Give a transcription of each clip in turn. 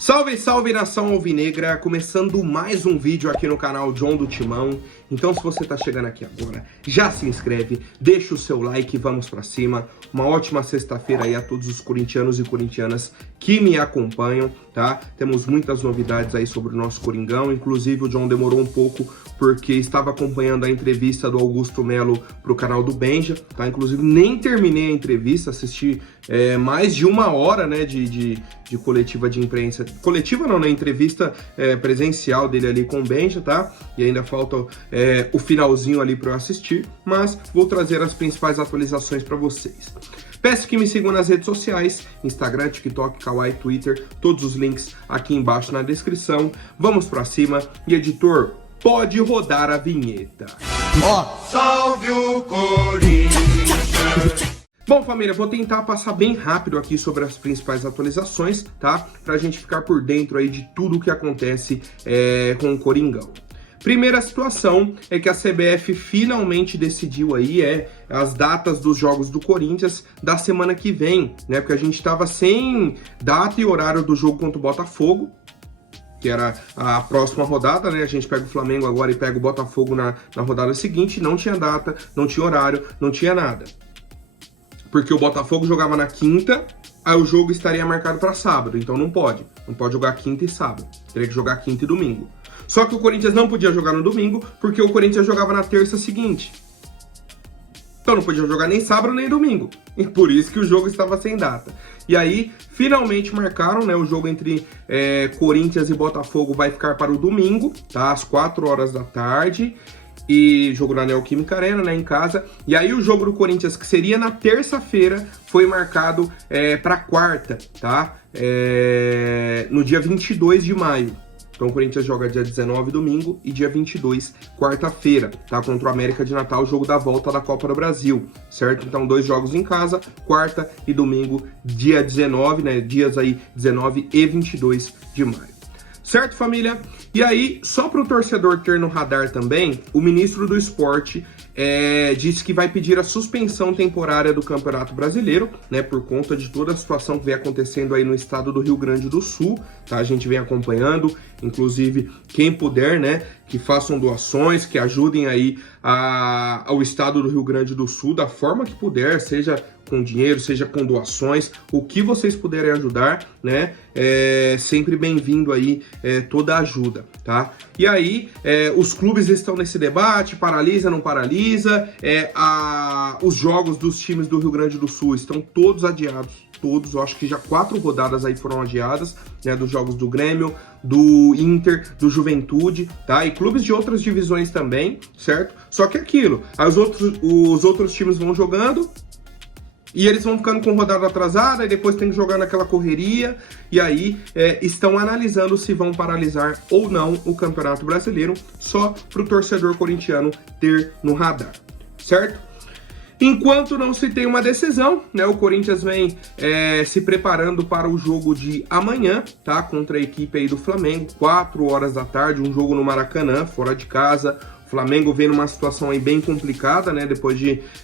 Salve, salve nação alvinegra, começando mais um vídeo aqui no canal John do Timão. Então se você tá chegando aqui agora, já se inscreve, deixa o seu like e vamos pra cima. Uma ótima sexta-feira aí a todos os corintianos e corintianas que me acompanham, tá? Temos muitas novidades aí sobre o nosso Coringão, inclusive o John demorou um pouco porque estava acompanhando a entrevista do Augusto Melo pro canal do Benja, tá? Inclusive nem terminei a entrevista, assisti mais de uma hora, né, de coletiva de imprensa. Coletiva não, né? Entrevista presencial dele ali com o Benja, tá? E ainda falta o finalzinho ali para eu assistir, mas vou trazer as principais atualizações para vocês. Peço que me sigam nas redes sociais, Instagram, TikTok, Kawaii, Twitter, todos os links aqui embaixo na descrição. Vamos para cima e editor, pode rodar a vinheta. Salve o Corinthians! Bom, família, vou tentar passar bem rápido aqui sobre as principais atualizações, tá? Pra gente ficar por dentro aí de tudo o que acontece com o Coringão. Primeira situação é que a CBF finalmente decidiu aí as datas dos jogos do Corinthians da semana que vem, né? Porque a gente tava sem data e horário do jogo contra o Botafogo, que era a próxima rodada, né? A gente pega o Flamengo agora e pega o Botafogo na rodada seguinte, não tinha data, não tinha horário, não tinha nada. Porque o Botafogo jogava na quinta, aí o jogo estaria marcado para sábado, então não pode jogar quinta e sábado, teria que jogar quinta e domingo. Só que o Corinthians não podia jogar no domingo, porque o Corinthians jogava na terça seguinte. Então não podia jogar nem sábado nem domingo, e por isso que o jogo estava sem data. E aí, finalmente marcaram, né, o jogo entre Corinthians e Botafogo vai ficar para o domingo, tá, às 4 horas da tarde. E jogo na Neoquímica Arena, né, em casa. E aí o jogo do Corinthians, que seria na terça-feira, foi marcado para quarta, tá? No dia 22 de maio. Então o Corinthians joga dia 19, domingo, e dia 22, quarta-feira, tá? Contra o América de Natal, o jogo da volta da Copa do Brasil, certo? Então 2 jogos em casa, quarta e domingo, dia 19, né? Dias aí 19 e 22 de maio. Certo, família? E aí, só para o torcedor ter no radar também, o ministro do Esporte disse que vai pedir a suspensão temporária do Campeonato Brasileiro, né, por conta de toda a situação que vem acontecendo aí no estado do Rio Grande do Sul, tá? A gente vem acompanhando, inclusive quem puder, né, que façam doações, que ajudem aí ao estado do Rio Grande do Sul da forma que puder, seja com dinheiro, seja com doações, o que vocês puderem ajudar, né, sempre bem-vindo aí toda a ajuda, tá? E aí, os clubes estão nesse debate, paralisa, não paralisa, os jogos dos times do Rio Grande do Sul estão todos adiados, todos, eu acho que já 4 rodadas aí foram adiadas, né, dos jogos do Grêmio, do Inter, do Juventude, tá? E clubes de outras divisões também, certo? Só que aquilo, aí os outros times vão jogando, e eles vão ficando com rodada atrasada, e depois tem que jogar naquela correria, e aí estão analisando se vão paralisar ou não o Campeonato Brasileiro, só para o torcedor corintiano ter no radar, certo? Enquanto não se tem uma decisão, né, o Corinthians vem se preparando para o jogo de amanhã, tá? Contra a equipe aí do Flamengo, 4 horas da tarde, um jogo no Maracanã, fora de casa. O Flamengo vem numa situação aí bem complicada, né? Depois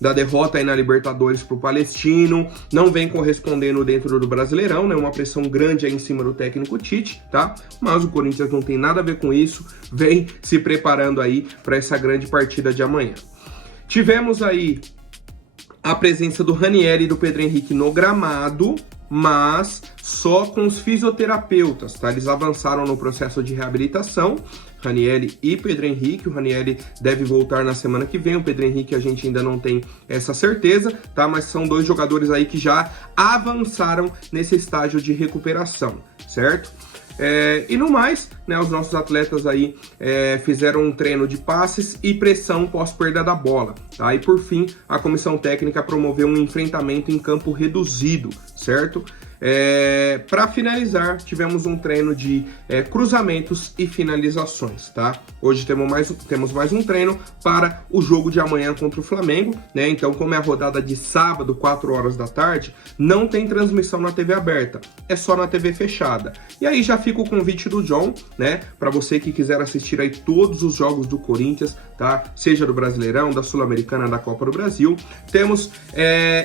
da derrota aí na Libertadores pro Palestino, não vem correspondendo dentro do Brasileirão, né? Uma pressão grande aí em cima do técnico Tite, tá? Mas o Corinthians não tem nada a ver com isso, vem se preparando aí para essa grande partida de amanhã. Tivemos aí a presença do Ranieri e do Pedro Henrique no gramado, mas só com os fisioterapeutas, tá? Eles avançaram no processo de reabilitação, Ranieri e Pedro Henrique. O Ranieri deve voltar na semana que vem, o Pedro Henrique a gente ainda não tem essa certeza, tá? Mas são 2 jogadores aí que já avançaram nesse estágio de recuperação, certo? E no mais, né, os nossos atletas aí fizeram um treino de passes e pressão pós-perda da bola, tá? E por fim, a comissão técnica promoveu um enfrentamento em campo reduzido, certo? Para finalizar, tivemos um treino de cruzamentos e finalizações, tá? Hoje temos mais um treino para o jogo de amanhã contra o Flamengo, né? Então, como é a rodada de sábado, 4 horas da tarde, não tem transmissão na TV aberta, é só na TV fechada. E aí já fica o convite do John, né? Para você que quiser assistir aí todos os jogos do Corinthians, tá? Seja do Brasileirão, da Sul-Americana, da Copa do Brasil. Temos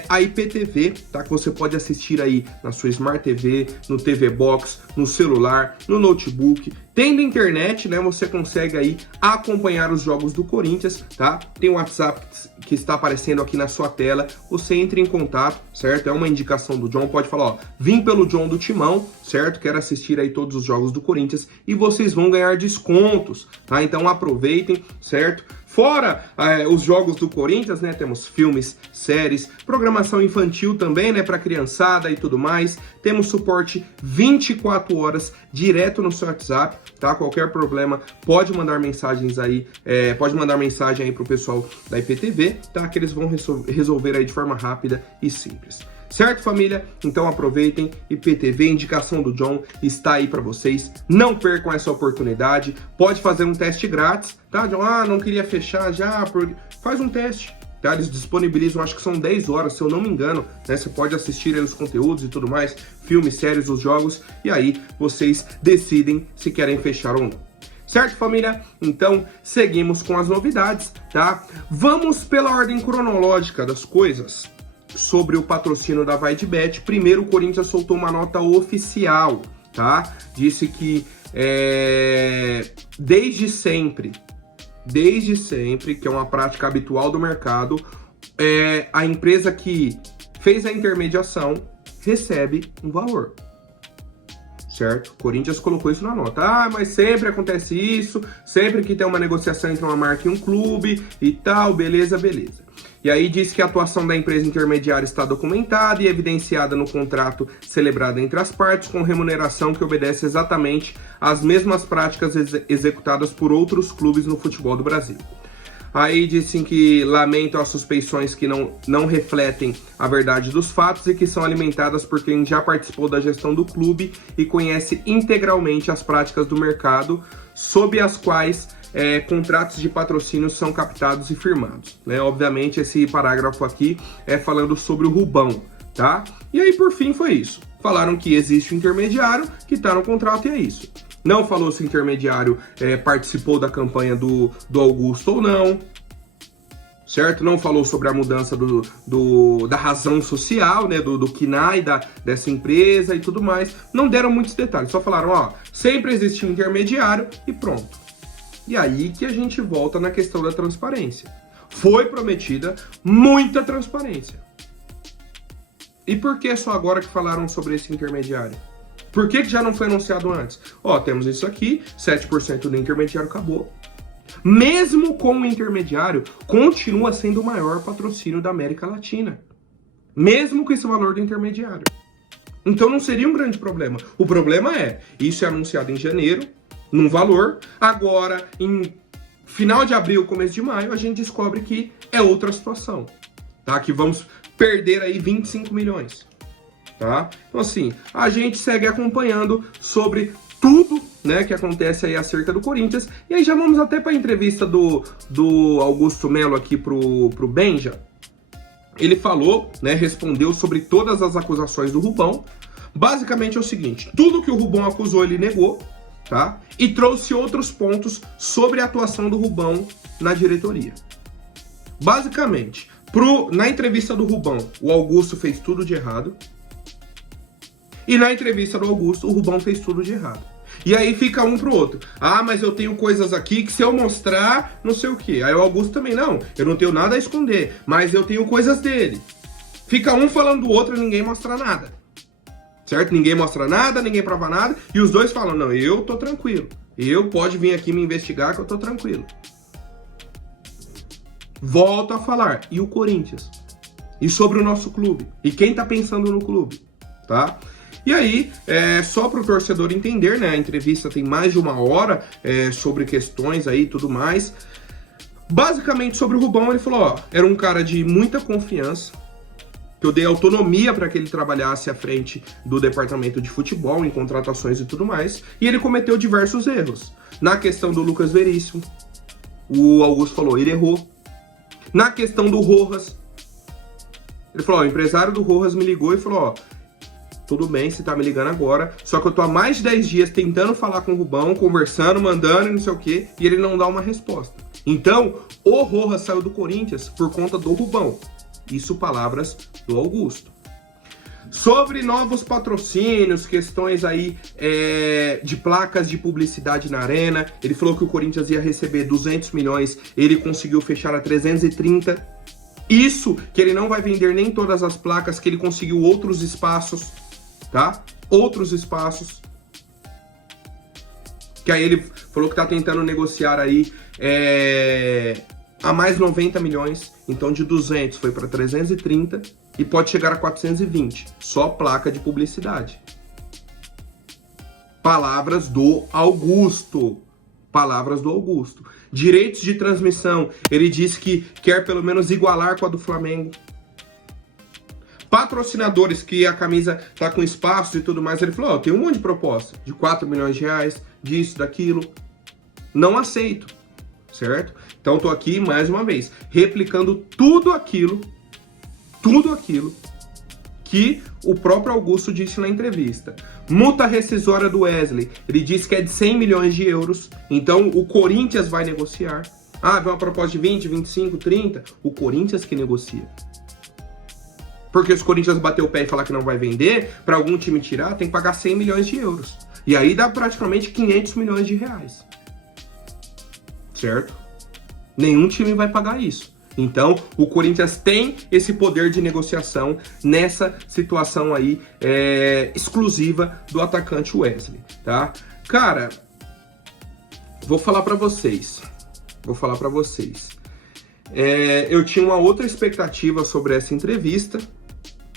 a IPTV, tá? Que você pode assistir aí na sua Smart TV, no TV Box, no celular, no notebook. Tendo internet, né, você consegue aí acompanhar os jogos do Corinthians, tá? Tem o WhatsApp que está aparecendo aqui na sua tela, você entra em contato, certo? É uma indicação do John, pode falar, ó, vim pelo John do Timão, certo? Quero assistir aí todos os jogos do Corinthians e vocês vão ganhar descontos, tá? Então aproveitem, certo? Fora os jogos do Corinthians, né, temos filmes, séries, programação infantil também, né, para criançada e tudo mais. Temos suporte 24 horas direto no seu WhatsApp, tá? Qualquer problema, pode mandar mensagens aí, pode mandar mensagem aí pro pessoal da IPTV, tá? Que eles vão resolver aí de forma rápida e simples. Certo, família? Então aproveitem, IPTV, indicação do John, está aí para vocês. Não percam essa oportunidade. Pode fazer um teste grátis, tá, John? Ah, não queria fechar já, faz um teste. Tá? Eles disponibilizam, acho que são 10 horas, se eu não me engano, né? Você pode assistir aí os conteúdos e tudo mais, filmes, séries, os jogos, e aí vocês decidem se querem fechar ou não. Certo, família? Então, seguimos com as novidades, tá? Vamos pela ordem cronológica das coisas. Sobre o patrocínio da VaideBet, primeiro o Corinthians soltou uma nota oficial, tá? Disse que desde sempre, que é uma prática habitual do mercado, a empresa que fez a intermediação recebe um valor, certo? O Corinthians colocou isso na nota. Ah, mas sempre acontece isso, sempre que tem uma negociação entre uma marca e um clube e tal, beleza. E aí diz que a atuação da empresa intermediária está documentada e evidenciada no contrato celebrado entre as partes, com remuneração que obedece exatamente às mesmas práticas executadas por outros clubes no futebol do Brasil. Aí dizem que lamentam as suspeições que não refletem a verdade dos fatos e que são alimentadas por quem já participou da gestão do clube e conhece integralmente as práticas do mercado, sob as quais contratos de patrocínio são captados e firmados, né? Obviamente esse parágrafo aqui é falando sobre o Rubão, tá? E aí por fim foi isso. Falaram que existe um intermediário que está no contrato e é isso. Não falou se o intermediário participou da campanha do Augusto ou não, certo? Não falou sobre a mudança da razão social, né? Do KNAI, dessa empresa e tudo mais. Não deram muitos detalhes, só falaram, ó, sempre existiu um intermediário e pronto. E aí que a gente volta na questão da transparência. Foi prometida muita transparência. E por que só agora que falaram sobre esse intermediário? Por que já não foi anunciado antes? Ó, temos isso aqui, 7% do intermediário acabou. Mesmo com o intermediário, continua sendo o maior patrocínio da América Latina. Mesmo com esse valor do intermediário. Então não seria um grande problema. O problema isso é anunciado em janeiro, num valor, agora em final de abril, começo de maio, a gente descobre que é outra situação, tá? Que vamos perder aí 25 milhões, tá? Então assim, a gente segue acompanhando sobre tudo, né, que acontece aí acerca do Corinthians, e aí já vamos até para a entrevista do Augusto Melo aqui pro Benja. Ele falou, né, respondeu sobre todas as acusações do Rubão. Basicamente é o seguinte, tudo que o Rubão acusou ele negou, tá? E trouxe outros pontos sobre a atuação do Rubão na diretoria. Basicamente, na entrevista do Rubão, o Augusto fez tudo de errado. E na entrevista do Augusto, o Rubão fez tudo de errado. E aí fica um pro outro. Ah, mas eu tenho coisas aqui que se eu mostrar, não sei o quê. Aí o Augusto também, não, eu não tenho nada a esconder, mas eu tenho coisas dele. Fica um falando do outro e ninguém mostra nada. Certo? Ninguém mostra nada, ninguém prova nada, e os dois falam, não, eu tô tranquilo. Pode vir aqui me investigar que eu tô tranquilo. Volto a falar, e o Corinthians? E sobre o nosso clube? E quem tá pensando no clube? Tá? E aí, só pro torcedor entender, né, a entrevista tem mais de 1 hora sobre questões aí e tudo mais. Basicamente, sobre o Rubão, ele falou, ó, era um cara de muita confiança, que eu dei autonomia para que ele trabalhasse à frente do departamento de futebol, em contratações e tudo mais, e ele cometeu diversos erros. Na questão do Lucas Veríssimo, o Augusto falou, ele errou. Na questão do Rojas, ele falou, ó, o empresário do Rojas me ligou e falou, ó, tudo bem, você tá me ligando agora, só que eu tô há mais de 10 dias tentando falar com o Rubão, conversando, mandando e não sei o quê, e ele não dá uma resposta. Então, o Rojas saiu do Corinthians por conta do Rubão. Isso palavras do Augusto. Sobre novos patrocínios, questões aí de placas de publicidade na arena, ele falou que o Corinthians ia receber 200 milhões, ele conseguiu fechar a 330. Isso que ele não vai vender nem todas as placas, que ele conseguiu outros espaços, tá? Outros espaços. Que aí ele falou que tá tentando negociar aí a mais 90 milhões, então de 200 foi para 330 e pode chegar a 420, só placa de publicidade. Palavras do Augusto. Palavras do Augusto. Direitos de transmissão, ele disse que quer pelo menos igualar com a do Flamengo. Patrocinadores, que a camisa tá com espaço e tudo mais, ele falou, tem um monte de proposta, de 4 milhões de reais, disso, daquilo. Não aceito, certo? Então tô aqui, mais uma vez, replicando tudo aquilo que o próprio Augusto disse na entrevista. Multa rescisória do Wesley, ele disse que é de 100 milhões de euros, então o Corinthians vai negociar. Vem uma proposta de 20, 25, 30, o Corinthians que negocia. Porque se o Corinthians bater o pé e falar que não vai vender, para algum time tirar, tem que pagar 100 milhões de euros. E aí dá praticamente 500 milhões de reais. Certo? Nenhum time vai pagar isso. Então, o Corinthians tem esse poder de negociação nessa situação aí exclusiva do atacante Wesley, tá? Cara, vou falar pra vocês. Eu tinha uma outra expectativa sobre essa entrevista,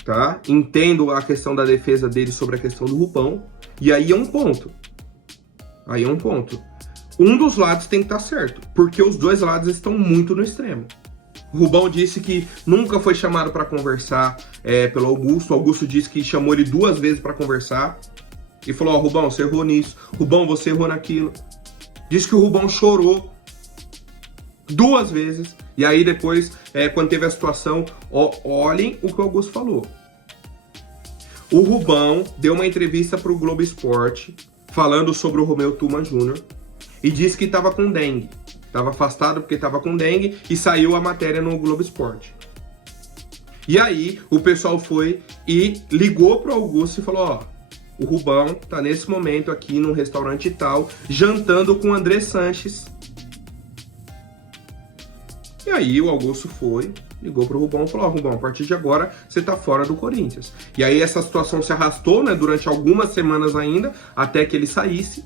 tá? Entendo a questão da defesa dele sobre a questão do Rubão. E aí é um ponto. Um dos lados tem que estar certo, porque os dois lados estão muito no extremo. O Rubão disse que nunca foi chamado para conversar pelo Augusto. O Augusto disse que chamou ele 2 vezes para conversar. E falou, Rubão, você errou nisso. Rubão, você errou naquilo. Disse que o Rubão chorou 2 vezes. E aí depois, quando teve a situação, olhem o que o Augusto falou. O Rubão deu uma entrevista para o Globo Esporte falando sobre o Romeu Tuma Jr. e disse que estava com dengue. Estava afastado porque estava com dengue e saiu a matéria no Globo Esporte. E aí o pessoal foi e ligou pro Augusto e falou, o Rubão tá nesse momento aqui num restaurante tal, jantando com o André Sanches. E aí o Augusto foi, ligou pro Rubão e falou, Rubão, a partir de agora você tá fora do Corinthians. E aí essa situação se arrastou, né, durante algumas semanas ainda, até que ele saísse.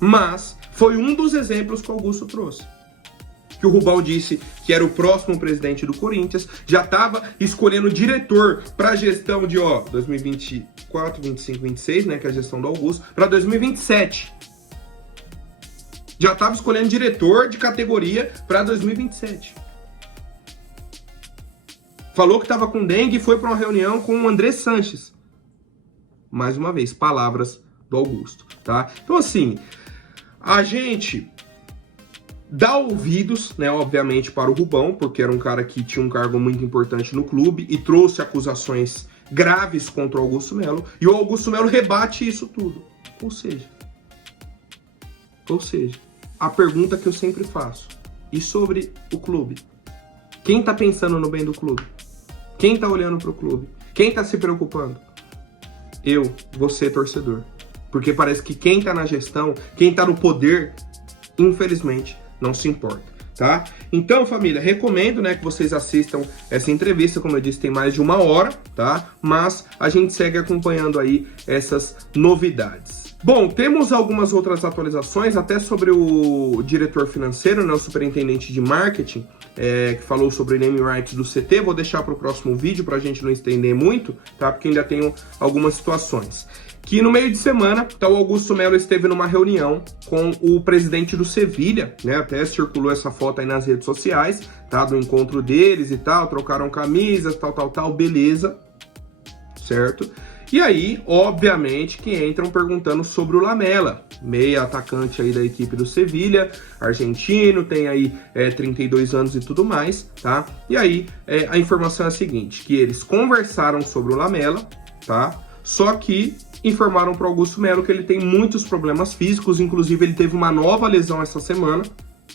Mas foi um dos exemplos que o Augusto trouxe. Que o Rubão disse que era o próximo presidente do Corinthians, já estava escolhendo diretor para a gestão de 2024, 25, 26, né, que é a gestão do Augusto, para 2027. Já estava escolhendo diretor de categoria para 2027. Falou que estava com dengue e foi para uma reunião com o André Sanches. Mais uma vez, palavras do Augusto, tá? Então assim, a gente dá ouvidos, né, obviamente, para o Rubão, porque era um cara que tinha um cargo muito importante no clube e trouxe acusações graves contra o Augusto Melo, e o Augusto Melo rebate isso tudo. Ou seja, a pergunta que eu sempre faço, e sobre o clube? Quem tá pensando no bem do clube? Quem tá olhando pro clube? Quem tá se preocupando? Eu, você, torcedor. Porque parece que quem tá na gestão, quem tá no poder, infelizmente, não se importa, tá? Então, família, recomendo, né, que vocês assistam essa entrevista. Como eu disse, tem mais de 1 hora, tá? Mas a gente segue acompanhando aí essas novidades. Bom, temos algumas outras atualizações, até sobre o diretor financeiro, né, o superintendente de marketing, que falou sobre o name rights do CT. Vou deixar para o próximo vídeo para a gente não estender muito, tá? Porque ainda tem algumas situações. Que no meio de semana, então, o Augusto Melo esteve numa reunião com o presidente do Sevilha, né? Até circulou essa foto aí nas redes sociais, tá? Do encontro deles e tal, trocaram camisas, tal, beleza, certo? E aí, obviamente, que entram perguntando sobre o Lamela, meia atacante aí da equipe do Sevilha, argentino, tem aí 32 anos e tudo mais, tá? E aí, a informação é a seguinte, que eles conversaram sobre o Lamela, tá? Só que informaram para o Augusto Melo que ele tem muitos problemas físicos, inclusive ele teve uma nova lesão essa semana,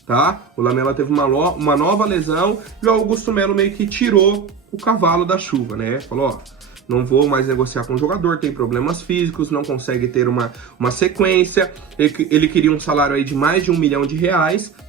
tá? O Lamela teve uma nova lesão e o Augusto Melo meio que tirou o cavalo da chuva, né? Falou, ó, não vou mais negociar com o jogador, tem problemas físicos, não consegue ter uma sequência, ele queria um salário aí de mais de R$1 milhão,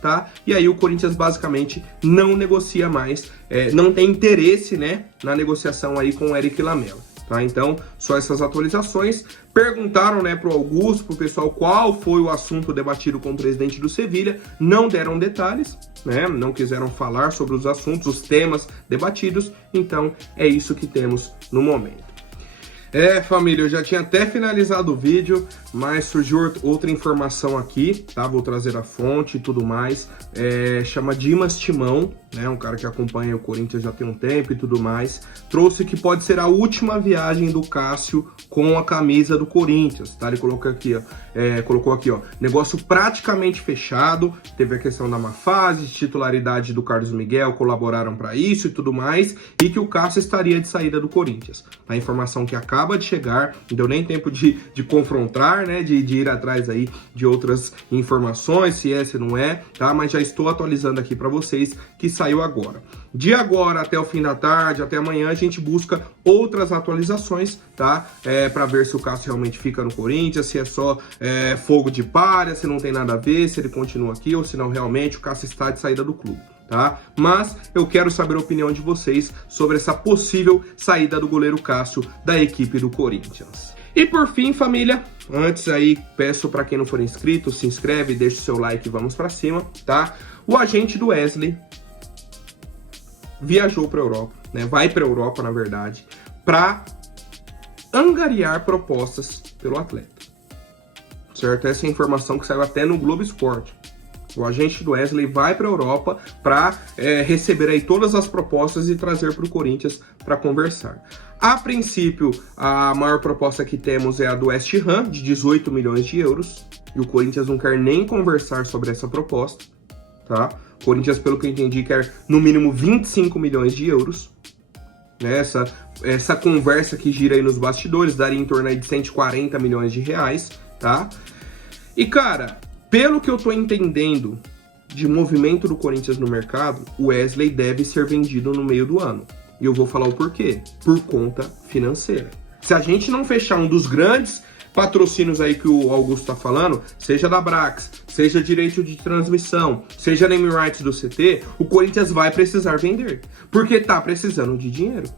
tá? E aí o Corinthians basicamente não negocia mais, não tem interesse, né, na negociação aí com o Eric Lamela. Tá, então, só essas atualizações. Perguntaram, né, pro Augusto, pro pessoal, qual foi o assunto debatido com o presidente do Sevilha. Não deram detalhes, né, não quiseram falar sobre os assuntos, os temas debatidos. Então, é isso que temos no momento. Família, eu já tinha até finalizado o vídeo, mas surgiu outra informação aqui, tá? Vou trazer a fonte e tudo mais. Chama Dimas Timão, né? Um cara que acompanha o Corinthians já tem um tempo e tudo mais. Trouxe que pode ser a última viagem do Cássio com a camisa do Corinthians, tá? Ele colocou aqui, ó, negócio praticamente fechado. Teve a questão da má fase, de titularidade do Carlos Miguel, colaboraram para isso e tudo mais, e que o Cássio estaria de saída do Corinthians. A informação que acaba de chegar, não deu nem tempo de confrontar, né, de ir atrás aí de outras informações, se é, se não é, tá? Mas já estou atualizando aqui para vocês que saiu agora. De agora até o fim da tarde, até amanhã, a gente busca outras atualizações, tá? Para ver se o Cássio realmente fica no Corinthians, se é só fogo de palha, se não tem nada a ver, se ele continua aqui ou se não realmente o Cássio está de saída do clube. Tá? Mas eu quero saber a opinião de vocês sobre essa possível saída do goleiro Cássio da equipe do Corinthians. E por fim, família, antes aí, peço para quem não for inscrito, se inscreve, deixa o seu like e vamos para cima, tá? O agente do Wesley viajou para Europa, né? Vai para Europa, na verdade, para angariar propostas pelo atleta. Certo? Essa é a informação que saiu até no Globo Esporte. O agente do Wesley vai para a Europa para receber aí todas as propostas e trazer para o Corinthians para conversar. A princípio, a maior proposta que temos é a do West Ham, de 18 milhões de euros. E o Corinthians não quer nem conversar sobre essa proposta, tá? O Corinthians, pelo que eu entendi, quer no mínimo 25 milhões de euros. Essa conversa que gira aí nos bastidores daria em torno aí de 140 milhões de reais, tá? E, cara, pelo que eu tô entendendo de movimento do Corinthians no mercado, o Wesley deve ser vendido no meio do ano. E eu vou falar o porquê. Por conta financeira. Se a gente não fechar um dos grandes patrocínios aí que o Augusto tá falando, seja da Brax, seja direito de transmissão, seja name rights do CT, o Corinthians vai precisar vender. Porque tá precisando de dinheiro.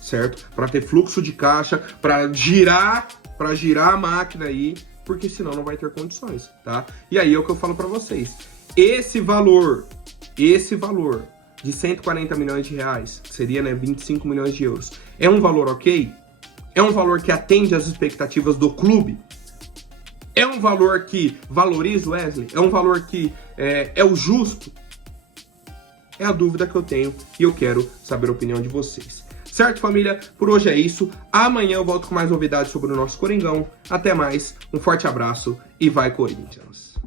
Certo? Para ter fluxo de caixa, para girar a máquina aí, porque senão não vai ter condições, tá? E aí é o que eu falo para vocês. Esse valor de 140 milhões de reais, que seria, né, 25 milhões de euros, é um valor ok? É um valor que atende às expectativas do clube? É um valor que valoriza o Wesley? É um valor que é o justo? É a dúvida que eu tenho e eu quero saber a opinião de vocês. Certo, família? Por hoje é isso. Amanhã eu volto com mais novidades sobre o nosso Coringão. Até mais, um forte abraço e vai Corinthians!